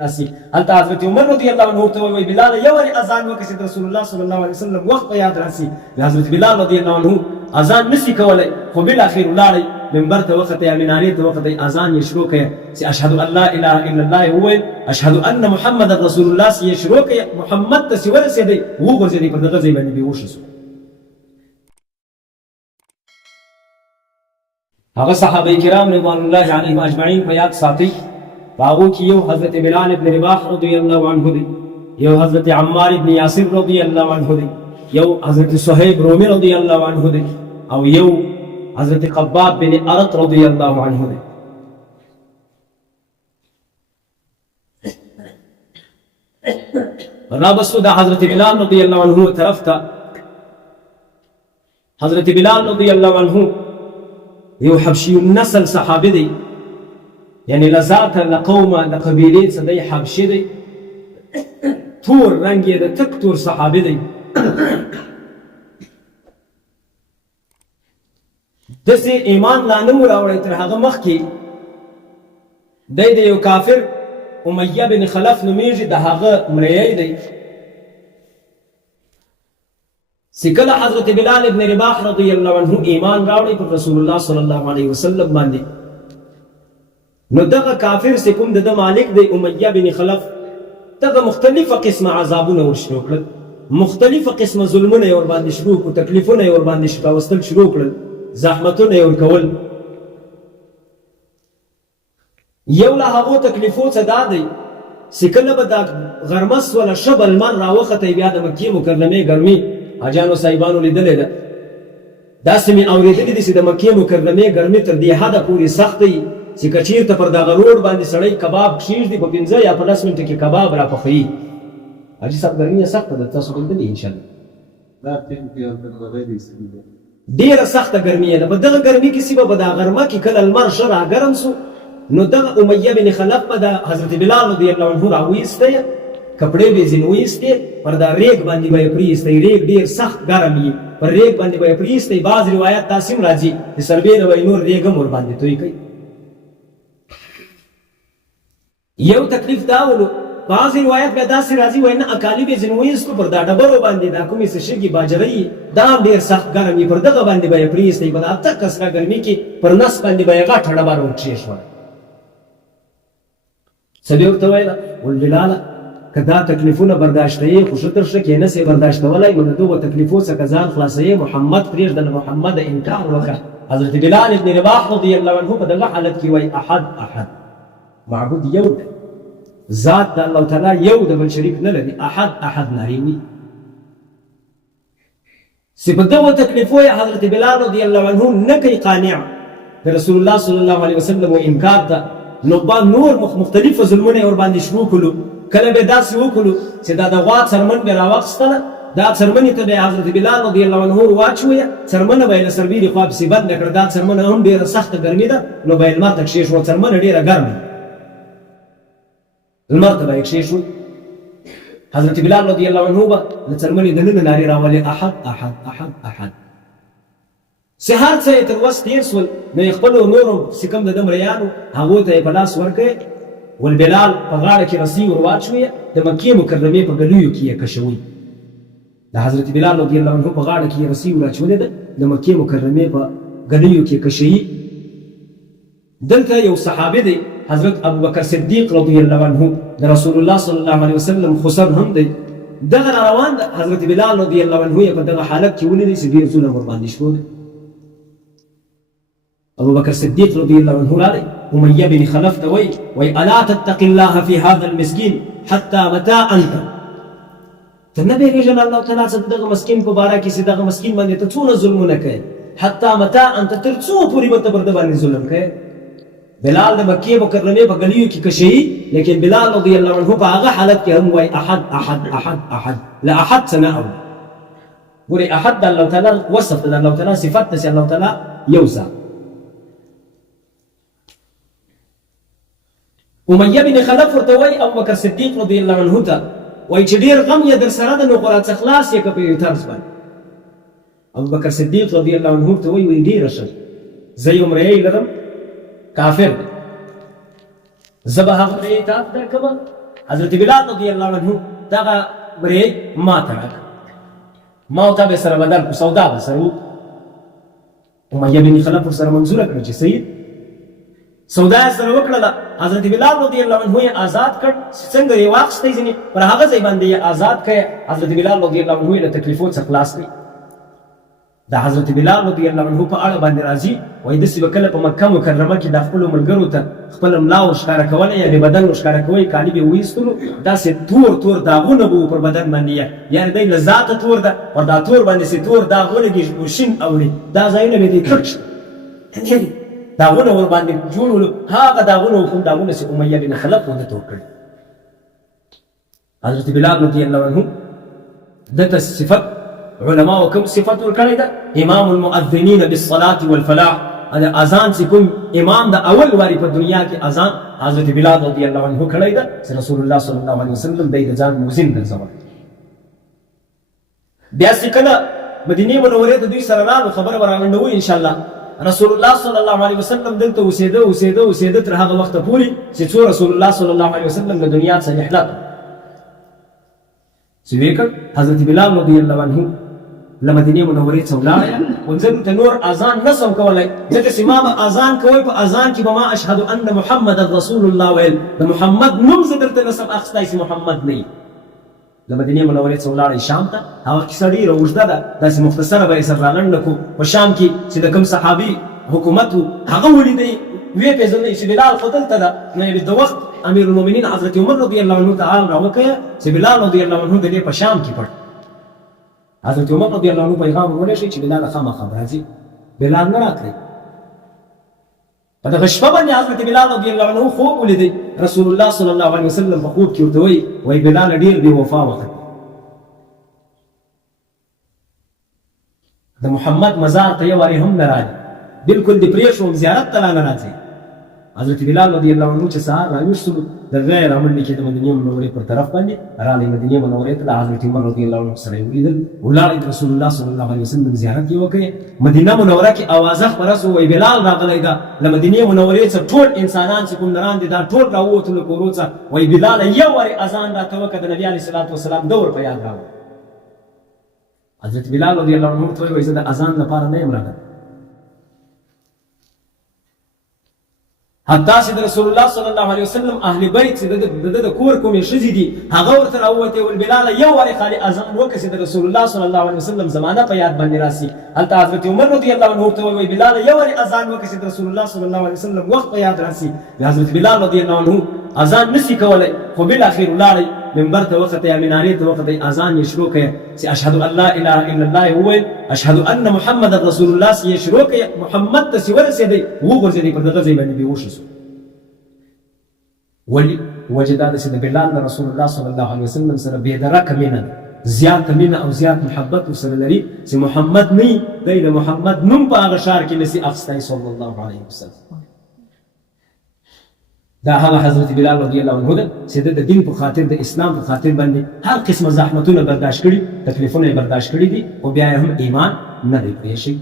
راسي هلته حضرت عمر رضی الله عنه ته وایي بلال یو وارې اذان وکړه چې رسول الله صلی الله علیه وسلم وخت په یاد راسي حضرت بلال رضی الله عنه اذان نشي کولی خو بالاخر ولاړی منبر ته وخته یا منارې ته وخته اذان یې شروع کړه چې اشهد ان لا اله الا الله وویل اشهد ان محمد رسول الله یې شروع کړه محمد ته چې ورسېدی وغورځېدی پر دغه ځای باندې بېهوشه شو. هغه صحابه کرام رضوان الله علیهم اجمعین په یاد ساتئ. باغو کی یو حضرت بلال ابن رباح رضی اللہ عنہ دی، یو حضرت عمار ابن یاسر رضی اللہ عنہ دی، یو حضرت صہیب رومی رضی اللہ عنہ دی، او یو حضرت قباب بن ارط رضی اللہ عنہ دی. رابستو دا حضرت بلال رضی اللہ عنہ طرف تا حضرت بلال رضی اللہ عنہ یو حبشی النسل صحابی دی، یعنی لذاته لقومه لقبیلې څه دی حبشي دی، تور رنګ یې د تک تور صحابي دی. داسې ایمان لا نه و راوړی تر هغه مخکې دی د یو کافر امیه بن خلف نومیږي د هغه مریی دی. چې کله حضرت بلال ابن رباح رضی الله عنه ایمان راوړی پر رسول الله صلی الله علیه وسلم باندې، نو دغه کافر چې کوم د مالک دی امیه بن خلف دغه مختلفه قسمه عذابونه ور شروع کړل، مختلفه قسمه ظلمونه یې ورباندې شروع کړل، تکلیفونه یې ورباندې راوستل شروع کړل، زحمتونه یې ورکول. یو له هغو تکلیفو څه دا دی چې کله به دا غرمه سوله شب لمر راوختی بیا د مکې مکرمې ګرمي حاجانو صاحبانو لیدلې ده، داسې مې اورېدلي دي چې د مکې مکرمې ګرمي تر دې حده پورې سخت دی چې که چېرته پر دغه روډ باندې سړی کباب کښېږدي په 15 یا 15 منټه کې کباب را پخوي. حاجي صاحب ګرمي سخته ده، تاسو لیدلې انشاءالله ډېره سخته ګرمي ده. په دغه ګرمي کې چې به دا غرمه کې کله لمر ښه راګرم سو، نو دغه امیه بن خلف به د حضرت بلال رضی الله عنه راویستی، کپړې به یې ځینې ویستې، پر دا ریګ باندې به یې پرېیستی. ریګ ډېر سخت ګرم وي، پر ریګ باندې به یې پرېیستی. بعض روایت داسې هم راځي چې سربېره به یې نور ریګ هم ورباندې توی کوي. یو تکلیف دا ولو، بعض روایت بیا داسې راځي وایي نه اکالي به یې ځینې ویستو، پر دا ډبرو باندې دا کومې څه شګې باجرۍ دا هم ډېر سخت ګرم وي، پر دغه باندې به یې پرېیستی. په دا تکه سره ګرمي کې پر نس باندې به یې غټه ډبره ورکښېښوله. څه به یې ورته ویله ول بلاله که دا تکلیفونه برداشتوي خو ښه تر ښه کې نه سې برداشتولی، نو د دغو تکلیفو څخه ځان خلاصوي، محمد پرېږده، له محمده انکار وکړه. حضرت بلال ابن رباح رضی الله عنه په دغه حالت کې وایي احد احد، معبود یو دی، ذات د الله تعالی یو د بل شریک نه لري، احد احد ناریني. چې په دغو تکلیفو یې حضرت بلال رضی الله عنه نه کوي قانع د رسول الله صلی الله علیه وسلم و انکار ته، نو با نور مختلفه ظلمونه یې ورباندې شروع کړو. کله به داسې وکړو چې دا د غوا څرمن به راواخیستله، دا څرمنې ته به یې حضرت بلال رضی الله عنه واچویه، څرمنه به یې له سربیرې خوا پسې بنده کړه. دا څرمنه هم ډېره سخته ګرمي ده، نو به یې لمر ته کښېښوه، څرمنه ډېره ګرمه لمر ته به یې کښېښوه. حضرت بلال رضی الله عنه به له څرمنې دننه نارې راولې احد احد احد احد. چې هر څه یې تر وس تېر سول، نو یې خپلو نورو چې کوم د ده مریانو هغو ته یې په لاس ورکړې، والبلال په غاړه کې رسۍ ور واچویه، د مکې مکرمې په ګلیو کې یې کشوي. د حضرت بلال رضی الله عنه په غاړه کې یې رسۍ ور اچولې ده، د مکې مکرمې په ګلیو کې کشوي. دلته یو صحابي دی حضرت ابوبکر صدیق رضی الله عنه، د رسول الله صلی الله علیه وسلم خسر هم دی، دغه را روان ده. حضرت بلال رضی الله عنه یې په دغه حالت کې ولیدی چې ډېر ظلم ورباندې شوی دی. ابوبکر صدیق رضی الله عنه راغی، امیه بن خلف ته وایي الا تتقي الله في هذا المسكين حتى متى انت، ته نه بیریږه الله تعالی څخه دغه مسکین په باره کې چې دغه مسکین باندې ته څونه ظلمونه کوې، حتی متى انت، تر څو پورې به ته پر ده باندې ظلم کوې. بلال د مکې مکرمې په ګلیو کې کشوي، لیکن بلال رضی الله عنه په هغه حالت کې هم وایي احد احد احد احد، له احد څه نه اوري. ګورئ احد د الله تعالی وصف د الله تعالی صفت ده چې الله تعالی یو ذات. امیه بن خلف ورته وایي ابوبکر صدیق رضی الله عنه ته وایي چې ډېر غم یې در سره ده، نو خو راڅه خلاص یې که په یو طرز باندې. ابوبکر صدیق رضی الله عنه ته وایي ډېره ښه، زه یو مریی لرم کافر دی، زه به هغه ته اطاعت درکړم حضرت بلال رضی الله عنه دغه بری ما ته راکړه، ما او تا به سره بدل کو، سودا به سره امیه بن خلف ورسره منظوره کړه چې سید سودا یې سره وکړله. حضرت بلال رضی الله عنه یې آزاد کړ، څنګه یې واخیستی ځینې پر هغه ځای باندې یې آزاد کړی. حضرت بلال رضی الله عنه یې له تکلیفو څخه خلاص کړي. د حضرت بلال رضی الله عنه په اړه باندې راځي، وایي داسې به کله په مکه مکرمه کې د خپلو ملګرو ته خپله ملا ورښکاره کوله یا د بدن ورښکاره کوی، کالي به یې وایستلو، داسې تور تور داغونه به پر بدن باندې یعنې دی له ذاته تور ده او دا تور باندې چې تور داغ ولګي شین اوړي، دا ځایونه به یې کړ داغونه ور باندې جوړولو. هغه داغونه کوم داغونه چې امیه بن خلف ورته تور کړي. حضرت بلال رضی الله عنه دته صفت علماء کوم صفت ورکړی ده؟ امام المؤذنین بالصلاة والفلاح. اذان چې کوم امام د اول واری په دنیا کې اذان حضرت بلال رضی الله عنه کړی ده، چې رسول الله صلی الله علیه وسلم د ځان مؤذن ګرځول. بیا چې کله مدینې منورې ته دوی سره راغلو، خبره به راغونډوو ان شاء الله. رسول الله صلی الله علیه وسلم دلته اوسېده تر هغه وخته پورې چې څو رسول الله صلی الله علیه وسلم د دنیا څخه رحلت چې وکړ. حضرت بلال رضی الله عنه له مدینې منورې څخه ولاړ، ونځل ته نور اذان نسم کولای، ځکه چې ما به اذان کوی، په اذان کې به ما اشهد ان محمد رسول الله ویل، د محمد نوم زه درته نسم اخیستی چې محمد نه وي. له مدینې منورې څخه ولاړ شام ته. هغه کیسه ډېره اوږده ده، داسې مختصره به یې سره رالنډه کړو. په شام کې چې د کوم صحابي حکومت و هغه ولیدی، ویې پېژندی چې بلال خو دلته ده، نو یې د وخت امیر المؤمنین حضرت عمر رضی الله عنه تعالی راوکړه چې بلال رضی الله عنه د دې په شام کې پټ. حضرت عمر رضی الله عنه پیغام ورولېږي چې بلال خامخا راځي، بلال نه راغلی. په دغه شپه باندې حضرت بلال رضی الله عنه خوب ولیدی، رسول الله صلی الله علیه وسلم په خوب کې ورته وایي بلال ډېر بې وفا وکړ، د محمد مزار ته یو وارې هم نه راځي، بلکل د پرېښوم زیارت ته لا نه راځي. حضرت بلال رضی الله عنه چې سهار راویښتلو د غیر رامنډې کې د مدینې منورې پر طرف باندې راغی، مدینې منورې ته د حضرت عمر رضی الله عنه سره یې ولیدل، ولاړې د رسول الله صلی الله علیه وسلم زیارت یې وکړې. مدینه منوره کې اوازه خپره سوه، وایي بلال راغلی ده. له مدینې منورې څخه ټول انسانان چې کوم نران دي دا ټول راووتل له کورو څخه، وایي بلال یو وارې اذان راته وکړه، د نبي علیه صلات وسلام دور په یاد راوړ. حضرت بلال رضی الله عنه ورته وایي زه د اذان لپاره نه یم راغلی. حتی چې د رسول الله صلی الله علیه وسلم اهل بیت چې د کور کومې ښځې دي هغه ورته راووتې، ویل بلاله یو وارې خالي اذان وکړه چې د رسول الله صلی الله علیه وسلم زمانه په یاد باندې راسي. هلته حضرت عمر رضی الله عنه ورته وایي بلاله یو وارې اذان وکړه چې د رسول الله صلی الله علیه وسلم وخت په یاد راسي. حضرت بلال رضی الله عنه اذان نشي کولی، خو بالاخر ولاړی منبر ته وخته یا منارې ته وخته اذان یې شروع کړه چې اشهد ان لا اله الا الله یې وویل، اشهد ان محمد رسول الله یې شروع کړه، محمد ته چې ورسېدی وغورځېدی، پر دغه ځای باندې بېهوشه شو. ولی وجه دا ده چې د بلال د رسول الله صلی الله علیه وسلم سره بېدرکه مینه ده، زیاته مینه او زیات محبت ورسره لري چې محمد نه وي، دی د محمد نوم په هغه ښار کې نسي اخیستی صلی الله علیه وسلم. دا هغه حضرت بلال رضی الله عنه ده چې د دین په خاطر، د اسلام په خاطر باندې هر قسمه زحمتونه برداشت کړي، تکلیفونه یې برداشت کړي دي، خو بیا یې هم ایمان نه دی پرېښی.